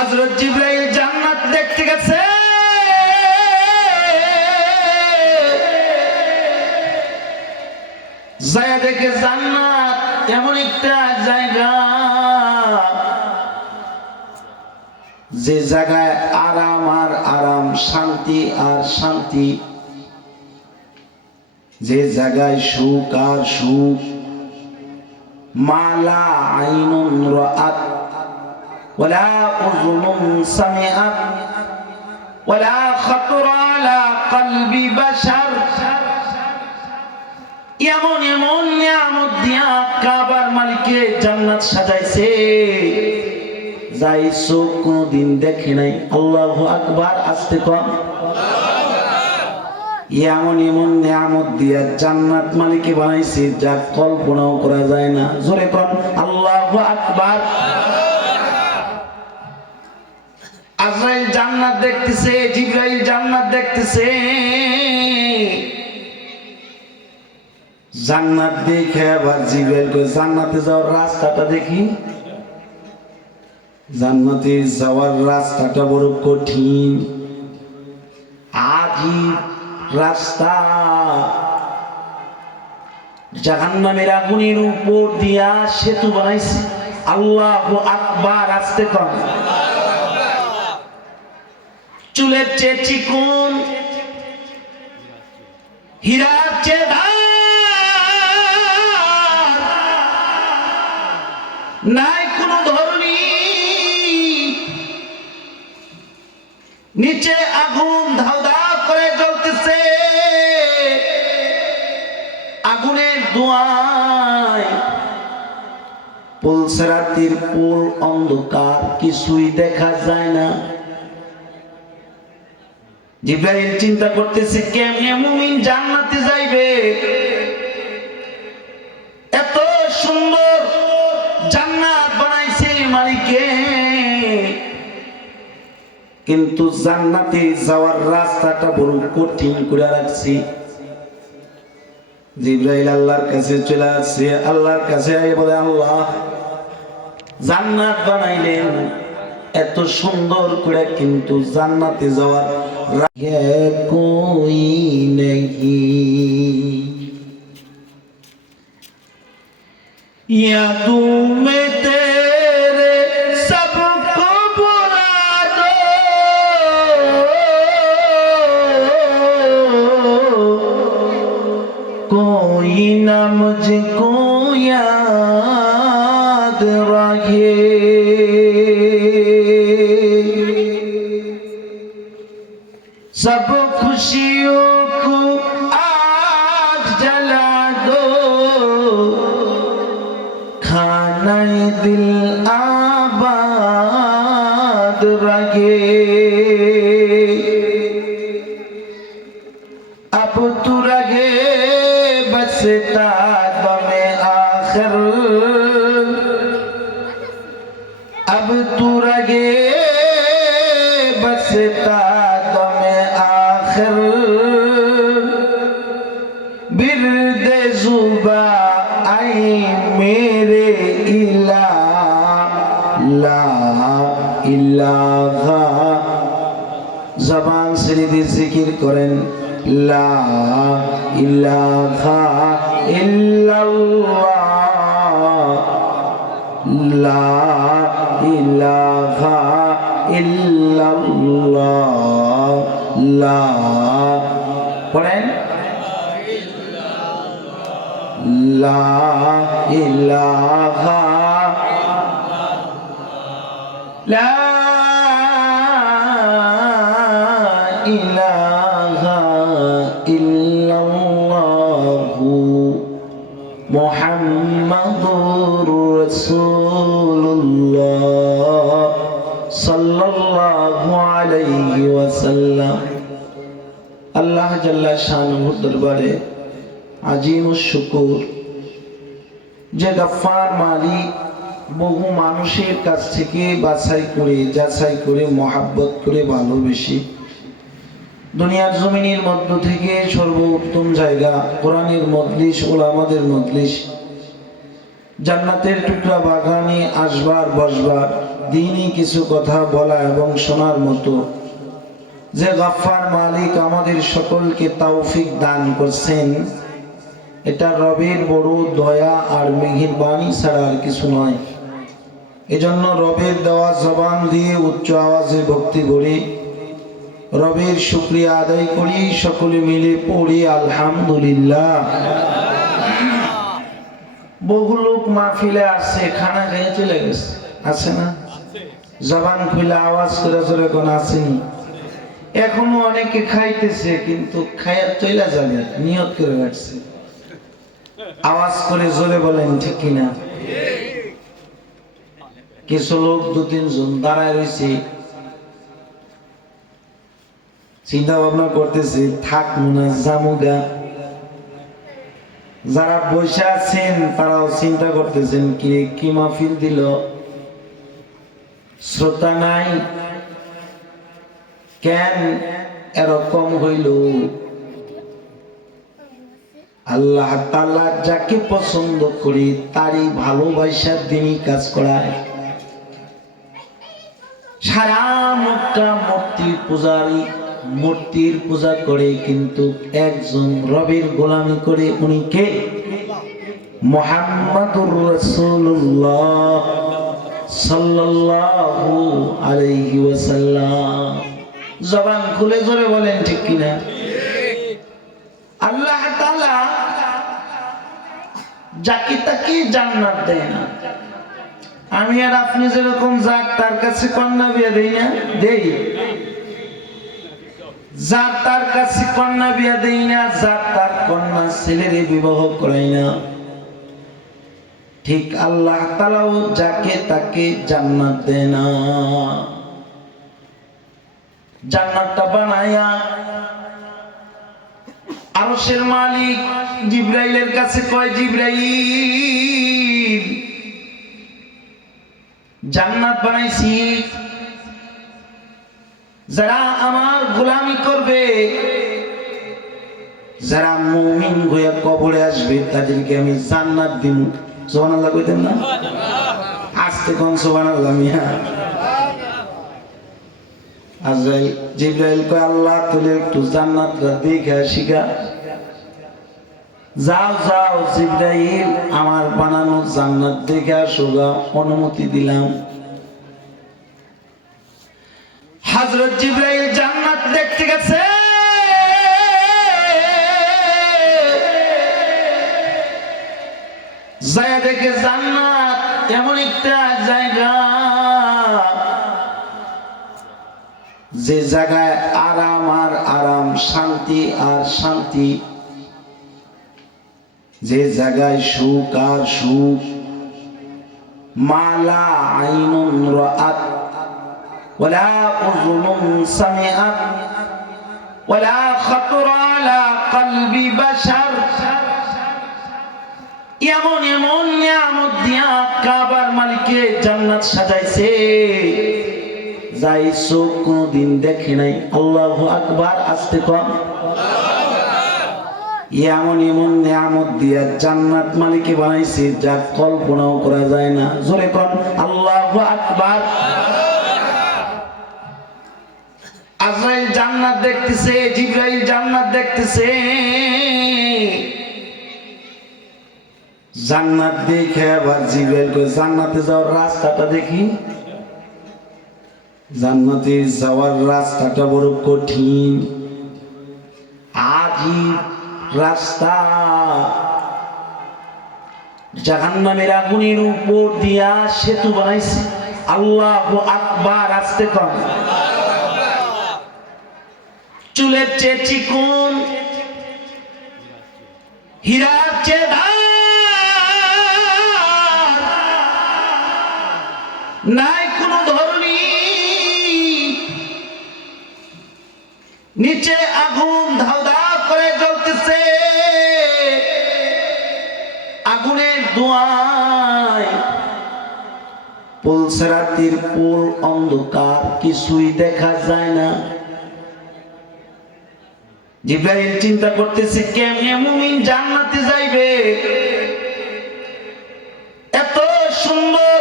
হযরত জিবরাইল জান্নাত দেখতে গেছে। যে জায়গায় আরাম আর আরাম, শান্তি আর শান্তি। যে জায়গায় সুখ আর সুখ। মালা আইনুন রাআত ওয়ালা উযুনুন সামিআত ওয়ালা খাতরা আলা কলবি বাশার এমন এমন নিয়ামত দিয়া কাবার মালিকে জান্নাত সাজাইছে। যাই চোখ কোনদিন দেখে নাই। আল্লাহু আকবার, আসতে কম এমন এমন নিয়ামত দিয়া জান্নাত মালিকে বানাইছে যা কল্পনাও করা যায় না। জোরে কন, আল্লাহু আকবার। আজরাইল জান্নাত দেখতেছে, জিব্রাইল জান্নাত দেখতেছে। জান্নাত দেখে আবার জিব্রাইল কই, জান্নাতে যাওয়ার রাস্তাটা দেখি। জান্নাতে যাওয়ার রাস্তাটা বড় কঠিন। আজই রাস্তা। জাহান্নামের আগুনের উপর দিয়া সেতু বানাইছে। আল্লাহ আকবার, আসতে কম চুলের চেয়ে চিকুন, হীরার চেয়ে নাই কোনো ধরনী নিচে আগুন ধাউ ধাউ করে জ্বলতেছে। আগুনের ধোঁয়ায় পুলসরাতির পুল অন্ধকার, কিছুই দেখা যায় না। জিব্রাইল চিন্তা করতেছে, কেমনে মুমিন জান্নাতে যাইবে? এত সুন্দর জান্নাত বানাইছে মালিকে। কিন্তু জান্নাতে যাওয়ার রাস্তাটা বড় কঠিন করে রাখছি। জিব্রাইল আল্লাহর কাছে চলে আসছে, আল্লাহর কাছে বলে, আল্লাহ, জান্নাত বানাইলেন। এত সুন্দর করে কিন্তু জান্নাতে যাওয়ার कोई नहीं। तू मैं तेरे सबको बुला दो। कोई ना मुझको खाना दिल आबाद रहे अब तू रहे बस में आखिर अब तू रगे बस में आखिर बिरद जुबा মেরে ইলা ইলাহা জবান শ্রীদি জিকির করেন লা ইলাহা ইল্লাল্লাহ লা ইলাহা ইল্লাল্লাহ লা পড়েন লা ইলাহা লা ইলাহা ইল্লাল্লাহু মুহাম্মাদুর রাসূলুল্লাহ সাল্লাল্লাহু আলাইহি ওয়াসাল্লাম। আল্লাহ জাল্লা শানুর দরবারে আজিম শুকুর যে গাফার মালিক বহু মানুষের কাছ থেকে বাছাই করে, যাচাই করে, মহাব্বত করে ভালোবেসে। দুনিয়ার জমিনের মধ্য থেকে সর্বোত্তম জায়গা কোরআনের মজলিস, ওলামাদের মজলিস। জান্নাতের টুকরা বাগানে আসবার, বসবার, দিনই কিছু কথা বলা এবং শোনার মতো। যে গাফার মালিক আমাদের সকলকে তৌফিক দান করছেন। এটা রবের বড় দয়া আর মেঘের বাণী ছাড়া আর কিছু নয়। এজন্য রবের দেওয়া জবান দিয়ে উচ্চ আওয়াজে ভক্তি করি, রবের শুক্রিয়া আদায় করি, সকলে মিলে পড়ি, আলহামদুলিল্লাহ। বহু লোক মাহফিলে আসছে, খানা খেয়ে চলে গেছে। আছে না? জবান খুলে আওয়াজ করে জোরে কোন আসেনি। এখনও অনেকে খাইতেছে, কিন্তু খায়া চলে যাবে, নিয়ত করে রাখছে। আওয়াজ করে জোরে বলেন, ঠিক কিনা? কিছু লোক দু, তিনজন দাঁড়ায় রয়েছে। চিন্তা ভাবনা করতেছে, থাক মনে জামুগা যারা বসে আছেন, তারাও চিন্তা করতেছেন, কি কি মাহফিল দিল? শ্রোতা নাই? কেন এরকম হইল? আল্লাহ তাআলা যাকে পছন্দ করি, তারই ভালোবাসার দিনই কাজ করায়। সারা মক্কা মূর্তির পূজারি মূর্তির পূজা করে, কিন্তু একজন রবের গোলামি করে উনি কে? মোহাম্মদুর রাসূলুল্লাহ সাল্লাল্লাহু আলাইহি ওয়াসাল্লাম। জবান খুলে জোরে বলেন, ঠিক কিনা? আল্লাহ তাআলা যাকে তাকে জান্নাত দেয় না। আমি আর আপনি যেরকম যাক তার কাছে কন্যা বিয়ে দেই না? দেই। যার তার কাছে কন্যা বিয়া দেই না যার তার কন্যা ছেলেরে বিবাহ করাই না। ঠিক আল্লাহ তালাও যাকে তাকে জান্নাত দেয় না। জান্নাতটা বানায়া আরশের মালিক জিব্রাইলের কাছে কয়, জিব্রাইল, জান্নাত বানাইছি। যারা আমার গোলামি করবে, যারা মুমিন হয়ে কবরে আসবে, তাদেরকে আমি জান্নাত দিব। সুবহানাল্লাহ কইতেন না? আজকে কোন সুবহানাল্লাহ মিয়া? আজরাইল জিব্রাইল কয়, আল্লাহ তুলে একটু জান্নাতটা দেখে শিখা যাও যাও, জিব্রাইল, আমার বানানো জান্নাত দেখে আসো অনুমতি দিলাম। হযরত জিব্রাইল জান্নাত দেখতে গেছে। দেখে জান্নাত এমন একটা জায়গা, যে জায়গায় আরাম আর আরাম, শান্তি আর শান্তি। যে জায়গায় সুখ আর সুখ মালা আইনুন রাআত ولا أذن سمعت ولا خطر على قلب بشر এমন এমন নিয়ামত দিয়া কাবার মালিকে জান্নাত সাজাইছে যাই চোখ কোনদিন দেখে নাই আল্লাহ আকবার আসতে কম এমন এমন নিয়ামত দিয়া জান্নাত মালিকে বানাইছে যা কল্পনাও করা যায় না। জোরে কন, আল্লাহ আকবার। আজরাইল জান্নাত দেখতেছে, জিব্রাইল জান্নাত দেখতেছে। জান্নাত দেখে আবার জিব্রাইল কই জান্নাতে যাওয়ার রাস্তাটা দেখি। জান্নাতে যাওয়ার রাস্তাটা বড় কঠিন। আজই রাস্তা। জাহান্নামের আগুনের উপর দিয়া সেতু বানাইছে। আল্লাহ আকবার, আসতে কম চুলের চেয়ে চিকুন। হীরার পুলসেরাতির পুল অন্ধকার, কিছুই দেখা যায় না। চিন্তা করতেছে জান্নাতে যাইবে? এত সুন্দর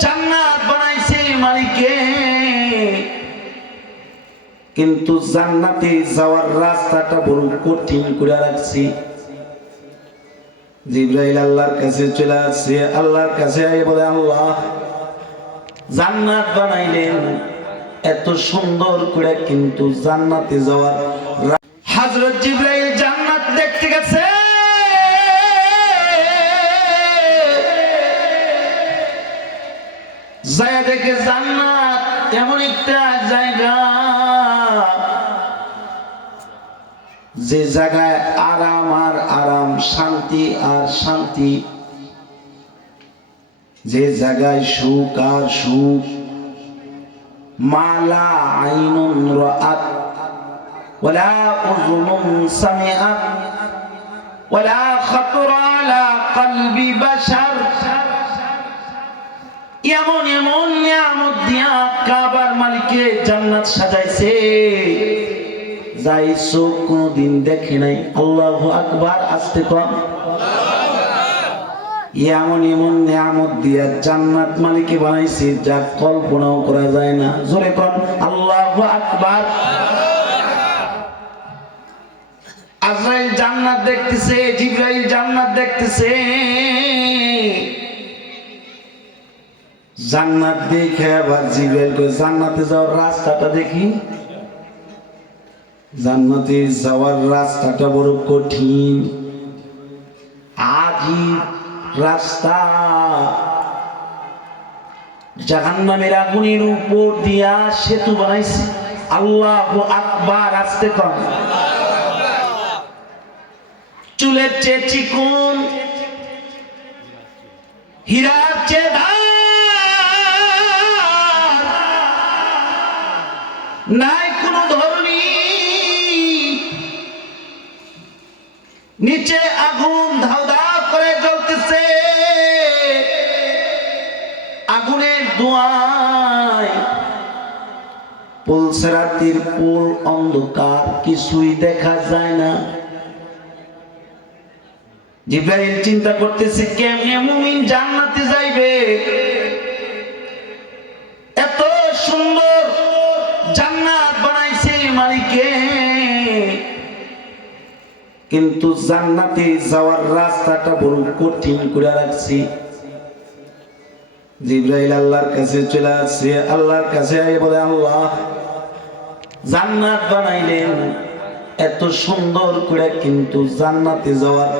জান্নাত বানাইছে মালিকে। কিন্তু জান্নাতে যাওয়ার রাস্তাটা বড় কঠিন করে রাখছি। জিব্রাইল আল্লাহর কাছে চলে আসছে, আল্লাহর কাছে বলে, আল্লাহ, জান্নাত বানাইলেন। এত সুন্দর করে কিন্তু জান্নাতে যাওয়ার হযরত জিব্রাইল জান্নাত দেখতে গেছে। যায় দেখে জান্নাত এমন একটা জায়গা। যে জায়গায় আরাম আর আরাম, শান্তি আর শান্তি। যে জায়গায় সুখ আর সুখ। মালা আইনুন ওয়ালা উযুনুন সামিআত, ওয়ালা খাতরা আলা কলবি বাশার। এমন এমন নিয়ামত দিয়া কাবার মালিকে জান্নাত সাজাইছে। যাই চোখ কোনদিন দেখে নাই। আল্লাহু আকবার, আসতে কম। এমন এমন নিয়ামত দিয়া জান্নাত মালিকে বানাইছে, যা কল্পনাও করা যায় না। জোরে কম, আল্লাহু আকবার। আজরাইল জান্নাত দেখতেছে, জিব্রাইল জান্নাত দেখতেছে। জান্নাত দেখে আবার জিব্রাইল জান্নাতে যাওয়ার রাস্তাটা দেখি। জান্নাতে যাওয়ার রাস্তাটা বড় কঠিন। আজই রাস্তা। জাহান্নামের আগুনের উপর দিয়া সেতু বানাইছে। আল্লাহ আকবার, আসতে কম চুলের চেয়ে চিকুন। হীরার চেয়ে ধার। নিচে আগুন ধাও ধাও করে জ্বলতেছে। আগুনের ধোঁয়ায় পুলসেরাতির পুল অন্ধকার, কিছুই দেখা যায় না। জিব্রাইল চিন্তা করতেছে, কেমনে মুমিন জান্নাতে যাইবে? কিন্তু জান্নাতে যাওয়ার রাস্তাটা বড় কঠিন করে রাখছি। জিব্রাইল আল্লাহর কাছে চলে আসছে, আল্লাহর কাছে বলে, আল্লাহ, জান্নাত বানাইলেন। এত সুন্দর করে কিন্তু জান্নাতে যাওয়ার